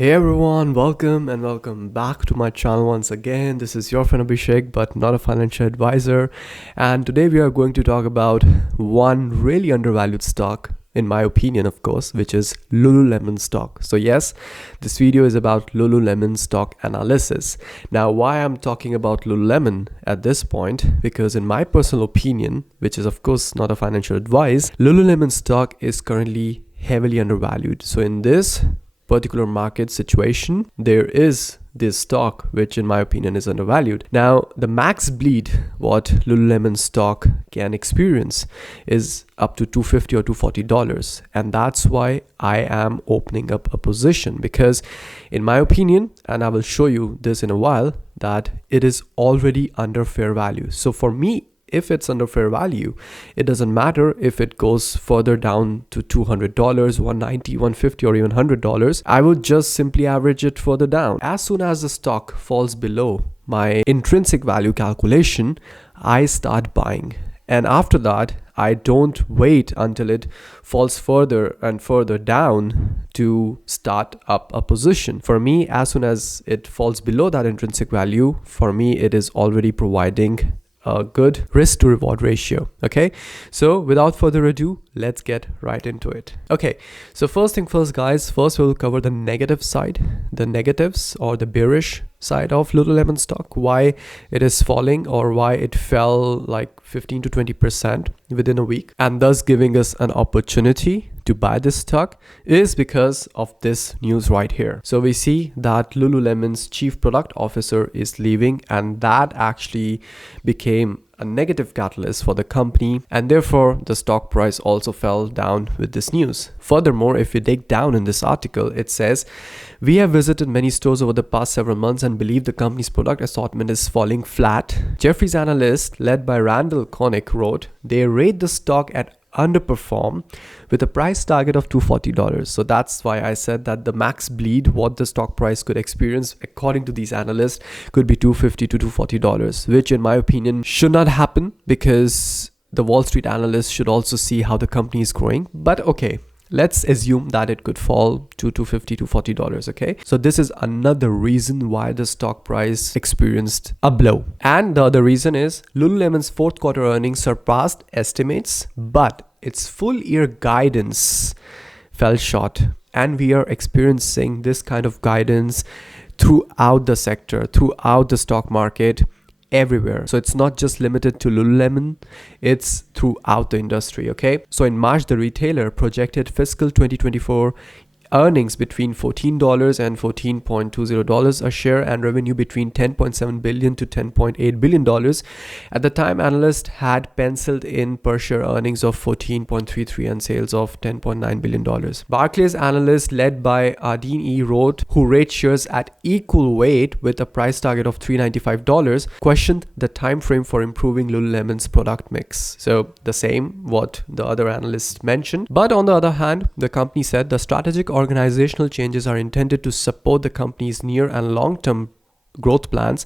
Hey everyone, welcome back to my channel once again. This is your friend Abhishek, but not a financial advisor. And today we are going to talk about one really undervalued stock, in my opinion, of course, which is Lululemon stock. So yes, this video is about Lululemon stock analysis. Now, why I'm talking about Lululemon at this point, because in my personal opinion, which is of course not a financial advice, Lululemon stock is currently heavily undervalued. So in this particular market situation, there is this stock which in my opinion is undervalued. Now the max bleed what Lululemon stock can experience is up to $250 or $240, and that's why I am opening up a position, because in my opinion, and I will show you this in a while, that it is already under fair value. So for me, if it's under fair value, it doesn't matter if it goes further down to $200, $190, $150, or even $100. I would just simply average it further down. As soon as the stock falls below my intrinsic value calculation, I start buying. And after that, I don't wait until it falls further and further down to start up a position. For me, as soon as it falls below that intrinsic value, for me, it is already providing a good risk to reward ratio. Okay, so without further ado, let's get right into it. Okay, so first thing first, guys, first we'll cover the negative side, the negatives or the bearish side of Lululemon stock, why it is falling or why it fell like 15 to 20% within a week, and thus giving us an opportunity to buy this stock is because of this news right here. So we see that Lululemon's chief product officer is leaving, and that actually became a negative catalyst for the company, and therefore the stock price also fell down with this news. Furthermore, if you dig down in this article, it says, "We have visited many stores over the past several months and believe the company's product assortment is falling flat." Jefferies analyst led by Randall Connick wrote, "They rate the stock at underperform with a price target of $240. So that's why I said that the max bleed what the stock price could experience according to these analysts could be $250 to $240, which in my opinion should not happen, because the Wall Street analysts should also see how the company is growing. But okay, let's assume that it could fall to $250 to $240. Okay, so this is another reason why the stock price experienced a blow. And the other reason is Lululemon's fourth quarter earnings surpassed estimates, but its full year guidance fell short. And we are experiencing this kind of guidance throughout the sector, throughout the stock market, everywhere. So it's not just limited to Lululemon, it's throughout the industry. Okay, so in March, the retailer projected fiscal 2024 earnings between $14 and $14.20 a share, and revenue between $10.7 billion to $10.8 billion. At the time, analysts had penciled in per share earnings of $14.33 and sales of $10.9 billion. Barclays analyst led by Ardeen E. wrote, who rate shares at equal weight with a price target of $395, questioned the time frame for improving Lululemon's product mix. So the same what the other analysts mentioned. But on the other hand, the company said the strategic organizational changes are intended to support the company's near and long-term growth plans,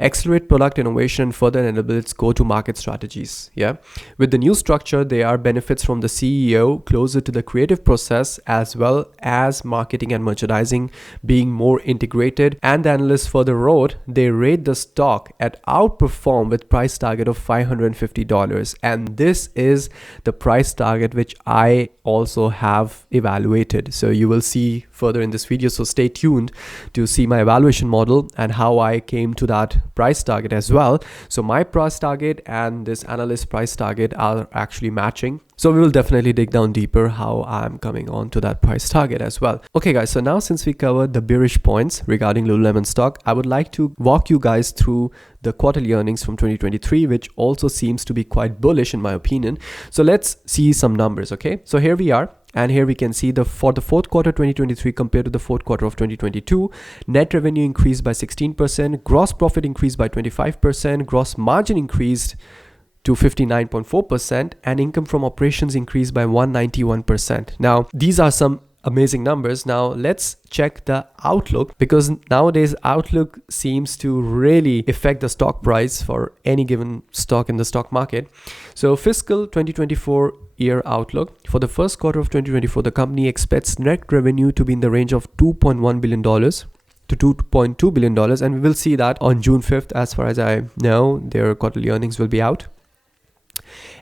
accelerate product innovation, and further enable its go-to-market strategies. Yeah, with the new structure, there are benefits from the CEO closer to the creative process, as well as marketing and merchandising being more integrated. And the analysts further wrote, they rate the stock at outperform with price target of $550, and this is the price target which I also have evaluated. So you will see further in this video, so stay tuned to see my evaluation model and how I came to that price target as well. So my price target and this analyst price target are actually matching. So we will definitely dig down deeper how I'm coming on to that price target as well. Okay guys, so now since we covered the bearish points regarding Lululemon stock, I would like to walk you guys through the quarterly earnings from 2023, which also seems to be quite bullish in my opinion. So let's see some numbers. Okay, so here we are. And here we can see for the fourth quarter 2023 compared to the fourth quarter of 2022, net revenue increased by 16%, gross profit increased by 25%, gross margin increased to 59.4%, and income from operations increased by 191%. Now, these are some amazing numbers. Now let's check the outlook, because nowadays outlook seems to really affect the stock price for any given stock in the stock market. So fiscal 2024 year outlook. For the first quarter of 2024, the company expects net revenue to be in the range of $2.1 billion to $2.2 billion, and we will see that on June 5th. As far as I know, their quarterly earnings will be out.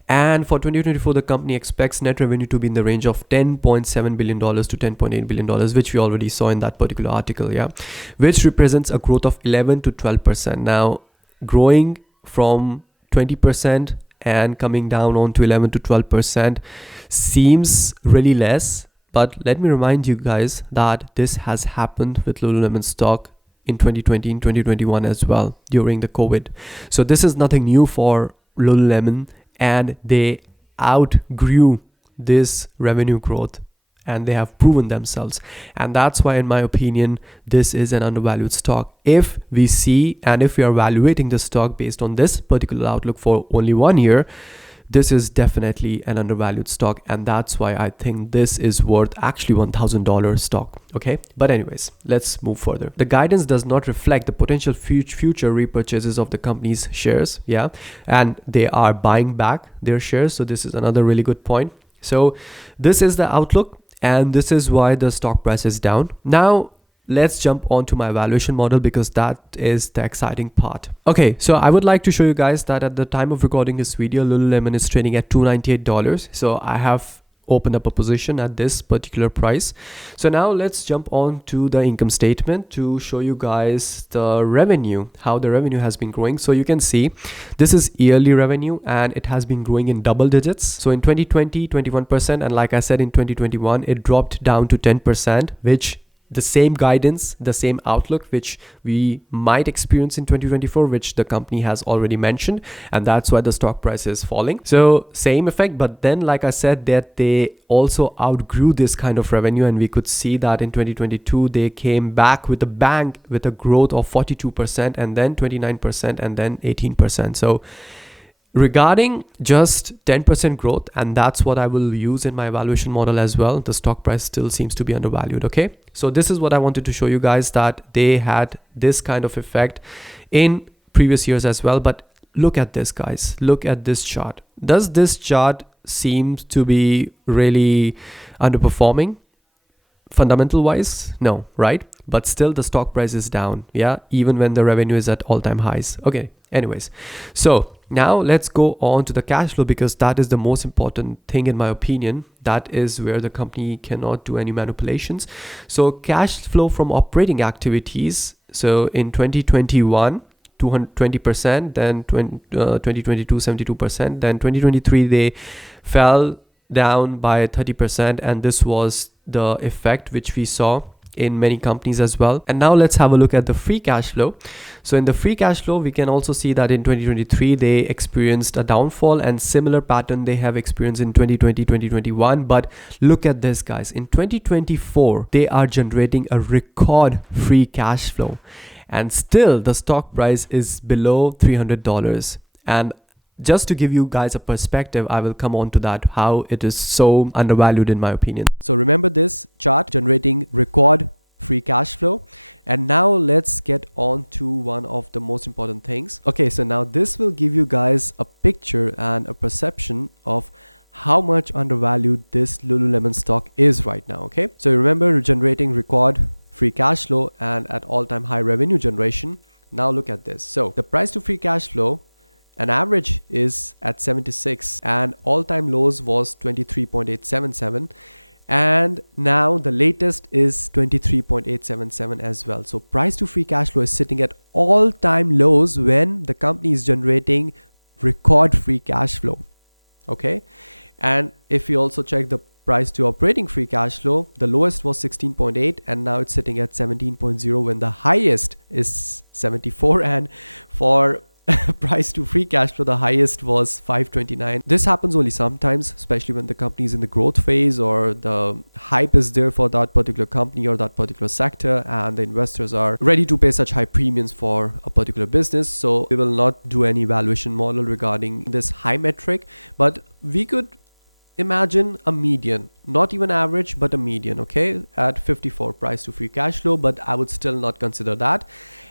And for 2024, the company expects net revenue to be in the range of $10.7 billion to $10.8 billion, which we already saw in that particular article, yeah, which represents a growth of 11 to 12%. Now, growing from 20% and coming down on to 11 to 12% seems really less. But let me remind you guys that this has happened with Lululemon stock in 2020 and 2021 as well during the COVID. So this is nothing new for Lululemon, and they outgrew this revenue growth and they have proven themselves. And that's why, in my opinion, this is an undervalued stock. If we see and if we are evaluating the stock based on this particular outlook for only 1 year, this is definitely an undervalued stock, and that's why I think this is worth actually $1,000 stock. Okay, but anyways, let's move further. The guidance does not reflect the potential future repurchases of the company's shares, yeah, and they are buying back their shares. So this is another really good point. So this is the outlook, and this is why the stock price is down. Now let's jump on to my valuation model, because that is the exciting part. Okay, so I would like to show you guys that at the time of recording this video, Lululemon is trading at $298. So I have opened up a position at this particular price. So now let's jump on to the income statement to show you guys the revenue, how the revenue has been growing. So you can see this is yearly revenue, and it has been growing in double digits. So in 2020, 21%, and like I said, in 2021, it dropped down to 10%, which the same guidance, the same outlook, which we might experience in 2024, which the company has already mentioned, and that's why the stock price is falling. So same effect, but then like I said, that they also outgrew this kind of revenue, and we could see that in 2022 they came back with a bang with a growth of 42%, and then 29%, and then 18%. So regarding just 10% growth, and that's what I will use in my evaluation model as well, the stock price still seems to be undervalued. Okay, so this is what I wanted to show you guys, that they had this kind of effect in previous years as well. But look at this, guys, look at this chart. Does this chart seem to be really underperforming fundamental wise? No, right? But still the stock price is down, yeah, even when the revenue is at all-time highs. Okay, anyways, so now let's go on to the cash flow, because that is the most important thing in my opinion. That is where the company cannot do any manipulations. So cash flow from operating activities, so in 2021 220%, then 2022 72%, then 2023 they fell down by 30%, and this was the effect which we saw in many companies as well. And now let's have a look at the free cash flow. So in the free cash flow, we can also see that in 2023 they experienced a downfall, and similar pattern they have experienced in 2020 2021. But look at this, guys, in 2024 they are generating a record free cash flow, and still the stock price is below $300. And just to give you guys a perspective, I will come on to that, how it is so undervalued in my opinion. So remember this chart, generating record free cash flow. And now let's get on to one of the most important things. Okay, so now this will give you guys a picture and a perception of how much undervalued this Lululemon stock is right now. Okay, so remember, generating record free cash flow and at all-time high revenue generation. Now look at this. So the price to free cash flow, an average is at 76, and all-time lows was 23.877, and now the latest is 23.877 as well. So price to free cash flow is sitting at all-time lows when the company is generating record free cash flow. Okay, and if you also check the price to operating free cash flow, the lowest was 16.8, and now it's sitting at 17.0 when the highest is 74, and for price to free cash flow, the highest was 529. This happens only sometimes, especially when the company is in the growth phase, or the hype is there for that particular company or that particular sector, and the investors are ready to pay such high premiums for a particular business. So we will not do any valuation model regarding this high metric, but we could imagine a median, not even average, but a median, okay, at 54 price to free cash flow, but I would still not consider that.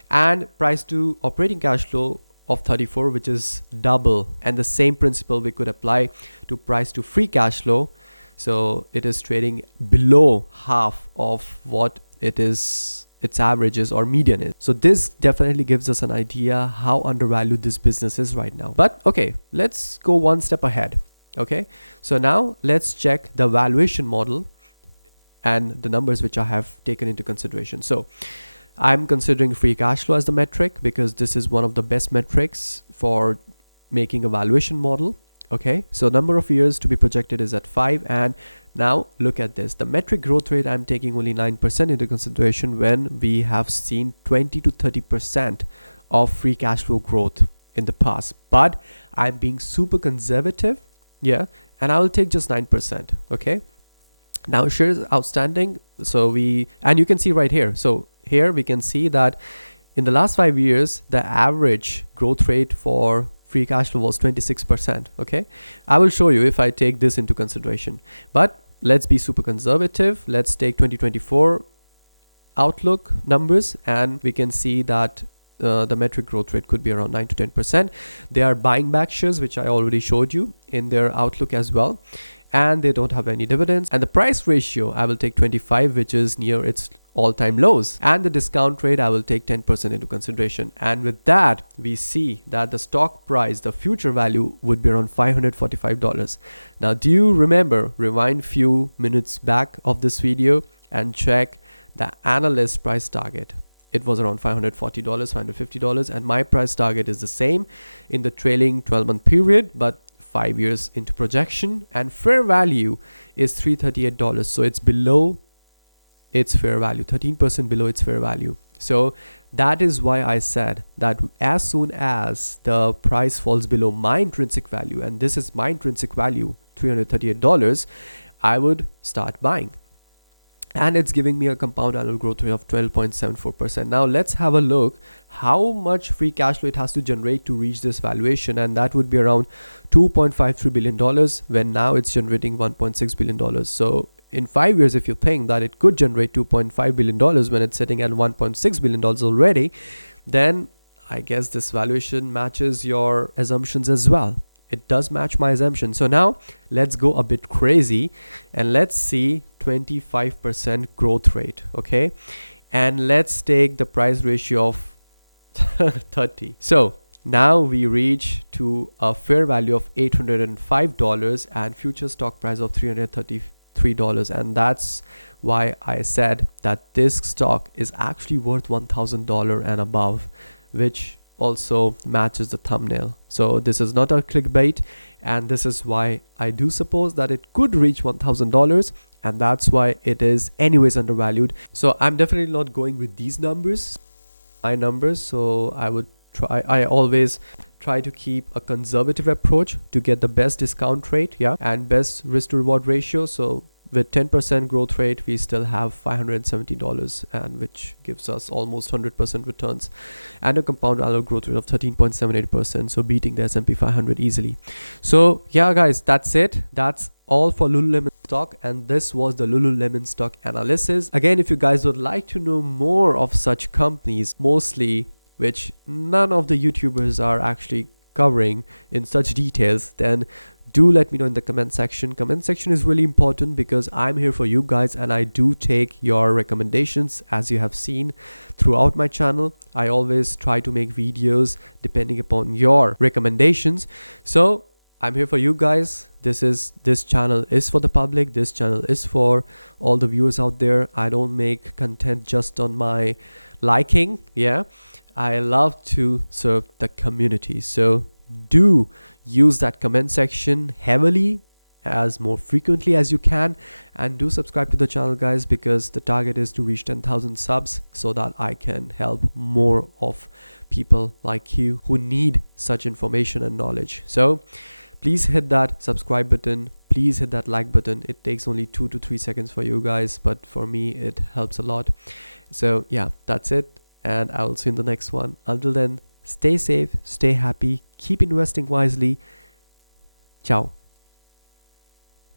And price to operating cash flow of 34, which is double. And the same principle we could apply to price to free cash flow. So it is trading below half of what its average is or median is. So this definitely gives us an idea how undervalued this business is right now. But okay, let's go one step ahead. Okay, so now let's check the valuation model and the numbers which I have taken into consideration. So I'm considering free cash flow as the metric because this is one of the best metrics for making a valuation model. Okay, so number of years to be projected is at 5, and now look at this. The metric growth rate, I'm taking only 9% into consideration when we have seen 20 to 30% of free cash flow growth in the past. But I'm being super conservative, yeah, and I will take just 9%. Okay, now shares outstanding. So and you can see right here. So here we can see that in the last 5 years, the average growth rate for free cash flow was 26%. Okay, I will show you if I take this into consideration, but let's be super conservative. Let's take 2024 outlook numbers, and we can see that the metric growth rate could be around 9 to 10%. They are buying back shares, which I already showed you in their outlook as well, and they don't have any dividends. And the price ratio, I will take 25, which is near its all-time lows, and the discount rate I will take 10% into consideration. And with that, we see that the stock price, the future value, would be around $545. Now, do you remember, rewind few minutes back of this video and check the analyst price target? It was around $540, $550, and my price target is the same in the trailing 12-month period, but 5 years into projection, and fair value is $338. So it's below its fair value, 13% below its fair value. So that is why I said that as soon as the price falls below my intrinsic value, and this is my intrinsic value, $338, I would start buying. And it's giving me a compound annual growth rate of 12.74%. Now let's have a look how much free cash flow it has to generate to reach this valuation, and that would be around $2.53 billion when now it's generating $1.6 billion. So in 5 years, if you think that it could generate $2.5 billion when it's sitting at $1.6 billion already, then I guess this valuation matches your assumptions as well. It does match my assumption. So now let's go a bit crazy and let's see 25% growth rate. Okay, and let's take the price ratio of 30. So now we reach to a fair value of $805 and future stock price of $333, and that's why I said that this stock is actually worth $1,000 and above, which also matches the thumbnail. So this is not a clickbait, and this is why I do suppose that it could reach $1,000, and that's why it is anyways undervalued. So I'm definitely not going with these numbers, my numbers. So I always try to keep a conservative approach to get the best discount rate, yeah, and best risk to reward ratio. So with 10% growth rate, we still have $570, and which gives us almost 100% returns, and a compound annual growth rate of 13.78%. So beating the S&P 500 easily. So yeah, guys, that's it. That's all for Lululemon stock, and this was the Lululemon stock analysis. Again, if you guys would like to know more of such companies, mostly which none of the YouTubers are actually covering in such details, then do let me know in the comment section. Comment section is really important because I'm here for you guys, and I do take your recommendations. As you have seen throughout my channel, I always try to make videos depending upon your recommendations. So I'm here for you guys. This channel is for the public. This channel is for all the viewers out there. I don't make content just on my liking. Yeah, I love to serve the community. So do use that comment section heavily, as more frequently as you can, and do subscribe to the channel, guys, because the target is to reach 10,000 subs so that I can help more of people like you who need such information and knowledge. So please hit that subscribe button, please hit that like button. It takes only 2 to 3 seconds for you guys, but for me it helps a lot. So yeah, that's it, and I will see you in the next one. Until then, stay safe, stay happy, keep investing wisely. Ciao.